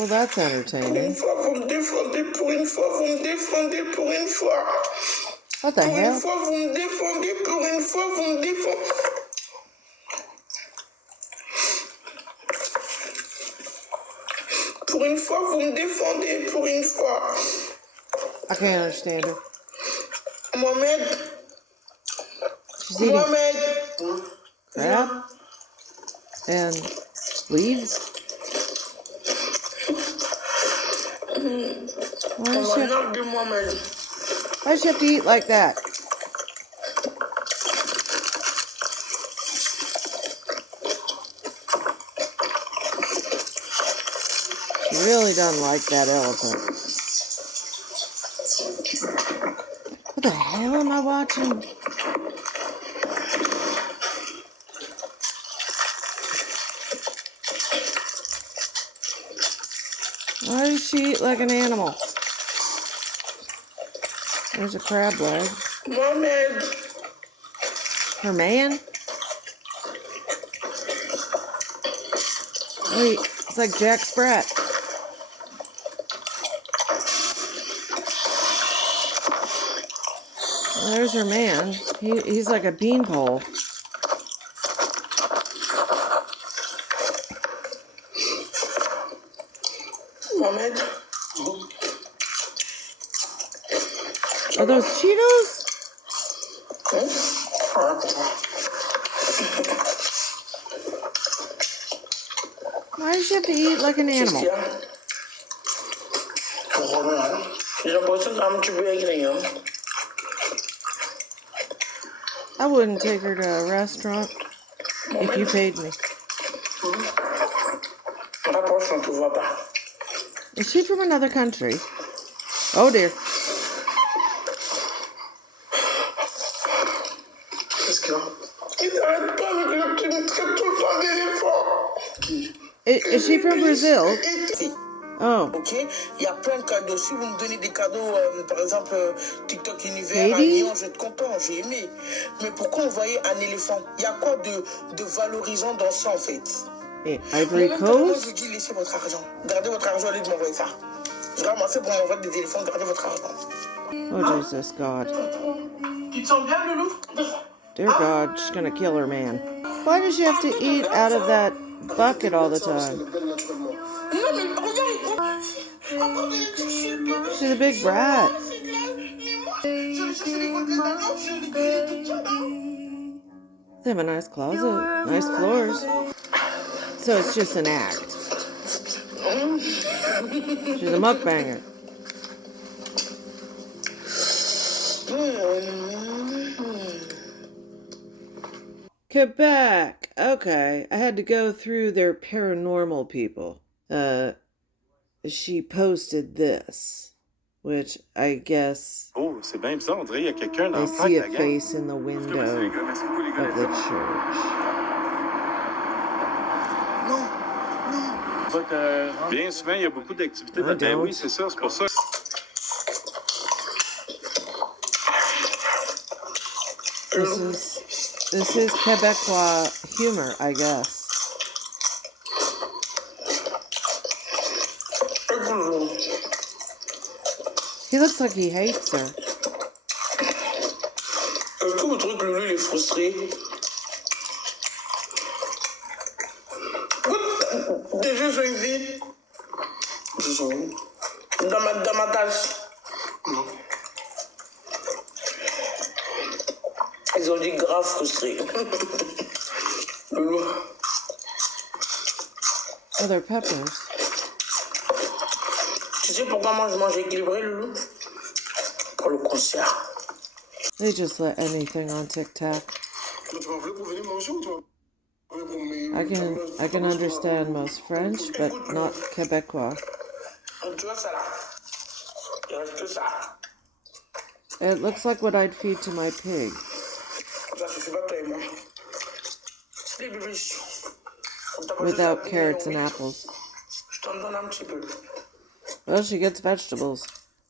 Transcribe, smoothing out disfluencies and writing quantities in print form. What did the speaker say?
Well, that's entertaining. What the hell? Pour une fois, vous me défendez, pour une fois. I can't understand her. Mohamed. She's eating crab and leaves. Why does she have to eat like that? She really doesn't like that elephant. What the hell am I watching? Why does she eat like an animal? There's a crab leg. Mohamed. Her man? Wait, it's like Jack Sprat. Well, there's her man. He's like a beanpole. Mohamed. Are those Cheetos? Why does she have to eat like an animal? I wouldn't take her to a restaurant if you paid me. Is she from another country? Oh dear. Is she from Brazil? Oh. Ok, il y a plein de cadeaux. Si vous me donnez des cadeaux, par exemple, TikTok Univers, Haiti? je vais être content, j'ai aimé. Mais pourquoi envoyer un éléphant? Il y a quoi de valorisant dans ça en fait? Ivory Moi, Coast? je vous dis, laissez votre argent. Gardez votre argent, allez m'envoyer ça. Je vais ramasser pour m'envoyer des éléphants, gardez votre argent. Oh, Jesus, God. Tu te sens bien, Loulou? Dear God, she's gonna kill her man. Why does she have to eat out of that bucket all the time? She's a big brat. They have a nice closet, nice floors. So it's just an act. She's a mukbanger. Quebec. Okay, I had to go through their paranormal people. She posted this, which I guess Oh, c'est bien bizarre, on dirait qu'il y a quelqu'un dans I le see a la gang. face in the window of the church. Bien souvent, il y a beaucoup d'activités. Ben oui, c'est ça, c'est pour ça. This is Quebecois humor, I guess. He looks like he hates her. Est-ce que vous trouvez que Loulou est frustré? Des jeux sont ici. Ils sont où? Dans ma tasse. Non. Ils ont dit grave frustré. Loulou. Oh, they're peppers. Tu sais pourquoi moi je mange équilibré, Loulou? Pour le concert. They just let anything on TikTok. I can understand most French, but not Quebecois. It looks like what I'd feed to my pig. Without carrots and apples. Well, she gets vegetables.